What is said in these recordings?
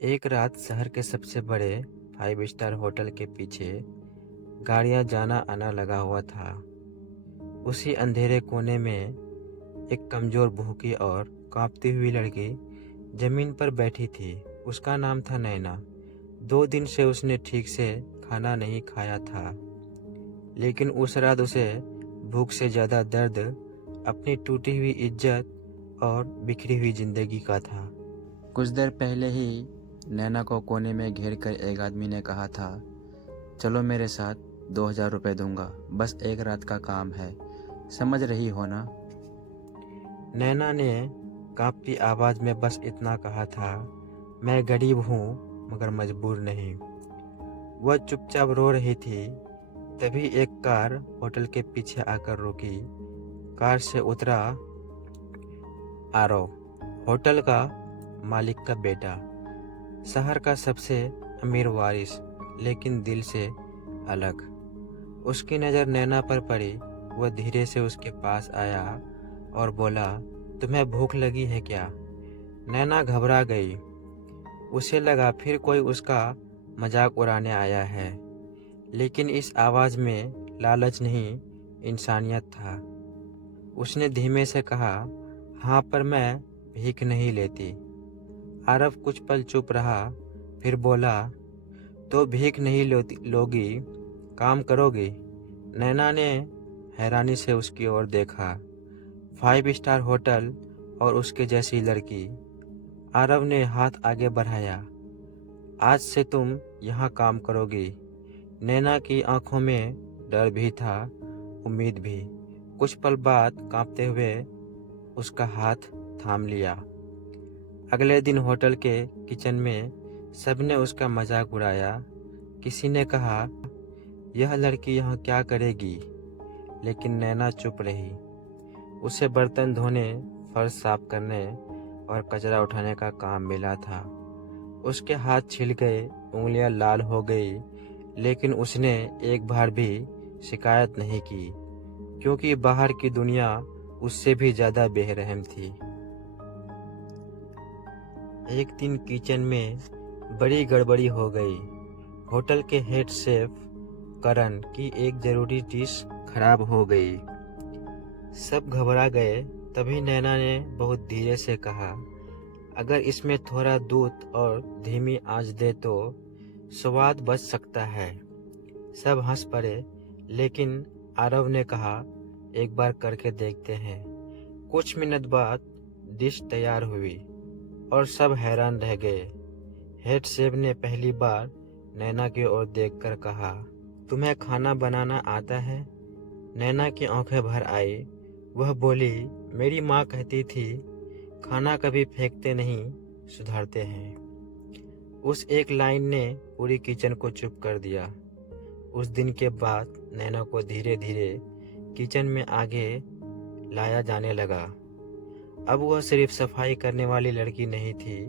एक रात शहर के सबसे बड़े 5 स्टार होटल के पीछे गाड़ियां जाना आना लगा हुआ था। उसी अंधेरे कोने में एक कमजोर, भूखी और कांपती हुई लड़की जमीन पर बैठी थी। उसका नाम था नैना। 2 दिन से उसने ठीक से खाना नहीं खाया था, लेकिन उस रात उसे भूख से ज्यादा दर्द अपनी टूटी हुई इज्जत और बिखरी हुई जिंदगी का था। कुछ देर पहले ही नैना को कोने में घेर कर एक आदमी ने कहा था, चलो मेरे साथ, 2,000 रुपये दूंगा, बस एक रात का काम है, समझ रही हो ना। नैना ने कांपती आवाज में बस इतना कहा था, मैं गरीब हूँ मगर मजबूर नहीं। वह चुपचाप रो रही थी। तभी एक कार होटल के पीछे आकर रुकी। कार से उतरा आरव, होटल का मालिक का बेटा, शहर का सबसे अमीर वारिस, लेकिन दिल से अलग। उसकी नज़र नैना पर पड़ी। वह धीरे से उसके पास आया और बोला, तुम्हें भूख लगी है क्या? नैना घबरा गई। उसे लगा फिर कोई उसका मजाक उड़ाने आया है, लेकिन इस आवाज़ में लालच नहीं, इंसानियत था। उसने धीमे से कहा, हाँ, पर मैं भीख नहीं लेती। आरव कुछ पल चुप रहा, फिर बोला, तो भीख नहीं लोगी, काम करोगी? नैना ने हैरानी से उसकी ओर देखा। 5 स्टार होटल और उसके जैसी लड़की। आरव ने हाथ आगे बढ़ाया, आज से तुम यहाँ काम करोगी। नैना की आंखों में डर भी था, उम्मीद भी। कुछ पल बाद कांपते हुए उसका हाथ थाम लिया। अगले दिन होटल के किचन में सबने उसका मजाक उड़ाया। किसी ने कहा, यह लड़की यहाँ क्या करेगी? लेकिन नैना चुप रही। उसे बर्तन धोने, फर्श साफ करने और कचरा उठाने का काम मिला था। उसके हाथ छिल गए, उंगलियां लाल हो गई, लेकिन उसने एक बार भी शिकायत नहीं की, क्योंकि बाहर की दुनिया उससे भी ज्यादा बेरहम थी। एक दिन किचन में बड़ी गड़बड़ी हो गई। होटल के हेड शेफ करण की एक जरूरी डिश खराब हो गई। सब घबरा गए। तभी नैना ने बहुत धीरे से कहा, अगर इसमें थोड़ा दूध और धीमी आंच दे तो स्वाद बच सकता है। सब हंस पड़े, लेकिन आरव ने कहा, एक बार करके देखते हैं। कुछ मिनट बाद डिश तैयार हुई और सब हैरान रह गए। हेड शेफ ने पहली बार नैना की ओर देखकर कहा, तुम्हें खाना बनाना आता है? नैना की आंखें भर आई। वह बोली, मेरी माँ कहती थी, खाना कभी फेंकते नहीं, सुधारते हैं। उस एक लाइन ने पूरी किचन को चुप कर दिया। उस दिन के बाद नैना को धीरे धीरे किचन में आगे लाया जाने लगा। अब वह सिर्फ सफाई करने वाली लड़की नहीं थी,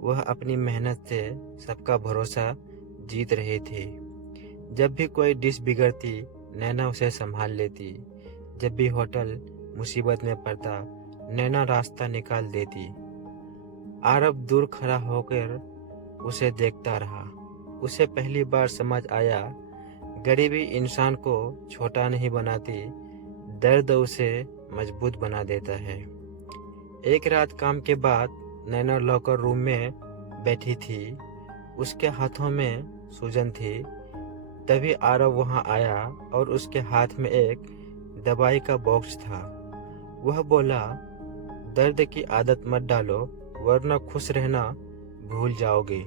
वह अपनी मेहनत से सबका भरोसा जीत रही थी। जब भी कोई डिश बिगड़ती, नैना उसे संभाल लेती। जब भी होटल मुसीबत में पड़ता, नैना रास्ता निकाल देती। आरव दूर खड़ा होकर उसे देखता रहा। उसे पहली बार समझ आया, गरीबी इंसान को छोटा नहीं बनाती, दर्द उसे मजबूत बना देता है। एक रात काम के बाद नैना लॉकर रूम में बैठी थी। उसके हाथों में सूजन थी। तभी आरव वहां आया और उसके हाथ में एक दवाई का बॉक्स था। वह बोला, दर्द की आदत मत डालो, वरना खुश रहना भूल जाओगे।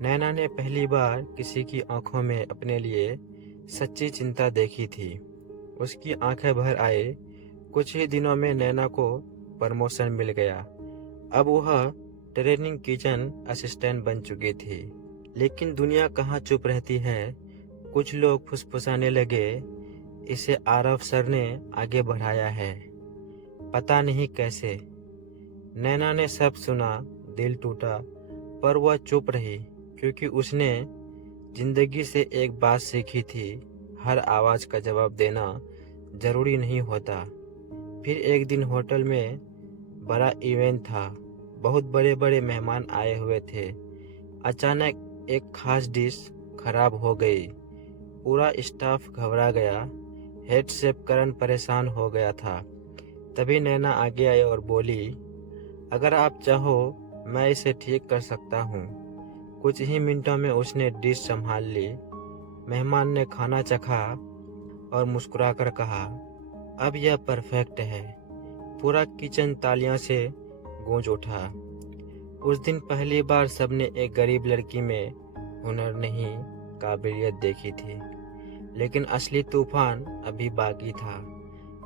नैना ने पहली बार किसी की आंखों में अपने लिए सच्ची चिंता देखी थी। उसकी आंखें भर आए। कुछ ही दिनों में नैना को प्रमोशन मिल गया। अब वह ट्रेनिंग किचन असिस्टेंट बन चुकी थी। लेकिन दुनिया कहाँ चुप रहती है। कुछ लोग फुसफुसाने लगे, इसे आरव सर ने आगे बढ़ाया है, पता नहीं कैसे। नैना ने सब सुना, दिल टूटा, पर वह चुप रही, क्योंकि उसने जिंदगी से एक बात सीखी थी, हर आवाज का जवाब देना जरूरी नहीं होता। फिर एक दिन होटल में बड़ा इवेंट था। बहुत बड़े बड़े मेहमान आए हुए थे। अचानक एक खास डिश खराब हो गई। पूरा स्टाफ घबरा गया। हेड शेफ करण परेशान हो गया था। तभी नैना आगे आई और बोली, अगर आप चाहो मैं इसे ठीक कर सकता हूँ। कुछ ही मिनटों में उसने डिश संभाल ली। मेहमान ने खाना चखा और मुस्कुराकर कहा, अब यह परफेक्ट है। पूरा किचन तालियों से गूंज उठा। उस दिन पहली बार सबने एक गरीब लड़की में हुनर नहीं, काबिलियत देखी थी। लेकिन असली तूफान अभी बाकी था।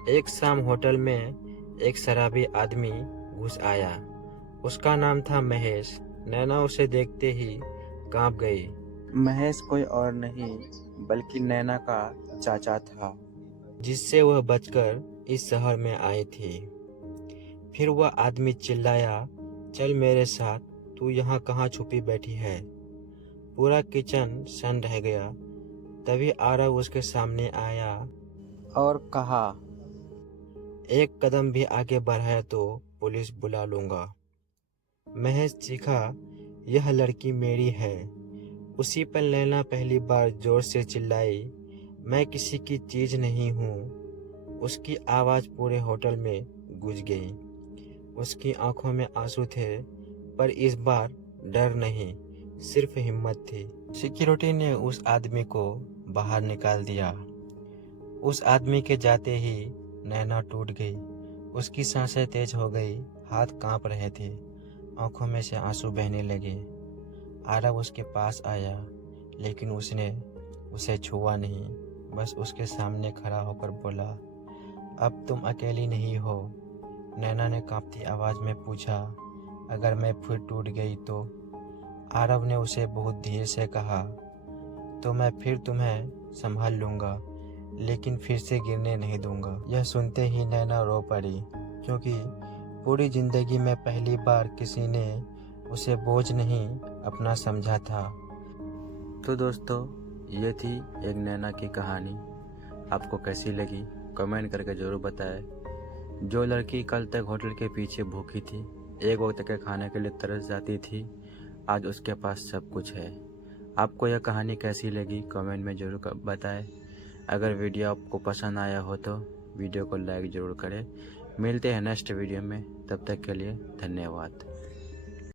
एक शाम होटल में एक शराबी आदमी घुस आया। उसका नाम था महेश। नैना उसे देखते ही कांप गई। महेश कोई और नहीं बल्कि नैना का चाचा था, जिससे वह बचकर इस शहर में आई थी। फिर वह आदमी चिल्लाया, चल मेरे साथ, तू यहाँ कहाँ छुपी बैठी है। पूरा किचन सन रह गया। तभी आरव उसके सामने आया और कहा, एक कदम भी आगे बढ़ाया तो पुलिस बुला लूंगा। महेश चीखा, यह लड़की मेरी है। उसी पर नैना पहली बार जोर से चिल्लाई, मैं किसी की चीज नहीं हूँ। उसकी आवाज पूरे होटल में गूंज गई। उसकी आंखों में आंसू थे, पर इस बार डर नहीं, सिर्फ हिम्मत थी। सिक्योरिटी ने उस आदमी को बाहर निकाल दिया। उस आदमी के जाते ही नैना टूट गई। उसकी सांसें तेज हो गई, हाथ कांप रहे थे, आंखों में से आंसू बहने लगे। आरव उसके पास आया, लेकिन उसने उसे छुआ नहीं, बस उसके सामने खड़ा होकर बोला, अब तुम अकेली नहीं हो। नैना ने कांपती आवाज में पूछा, अगर मैं फिर टूट गई तो? आरव ने उसे बहुत धीरे से कहा, तो मैं फिर तुम्हें संभाल लूंगा, लेकिन फिर से गिरने नहीं दूंगा। यह सुनते ही नैना रो पड़ी, क्योंकि पूरी जिंदगी में पहली बार किसी ने उसे बोझ नहीं अपना समझा था। तो दोस्तों, ये थी एक नैना की कहानी। आपको कैसी लगी कमेंट करके ज़रूर बताएं। जो लड़की कल तक होटल के पीछे भूखी थी, एक वक्त के खाने के लिए तरस जाती थी, आज उसके पास सब कुछ है। आपको यह कहानी कैसी लगी कमेंट में ज़रूर बताएं। अगर वीडियो आपको पसंद आया हो तो वीडियो को लाइक ज़रूर करें। मिलते हैं नेक्स्ट वीडियो में, तब तक के लिए धन्यवाद।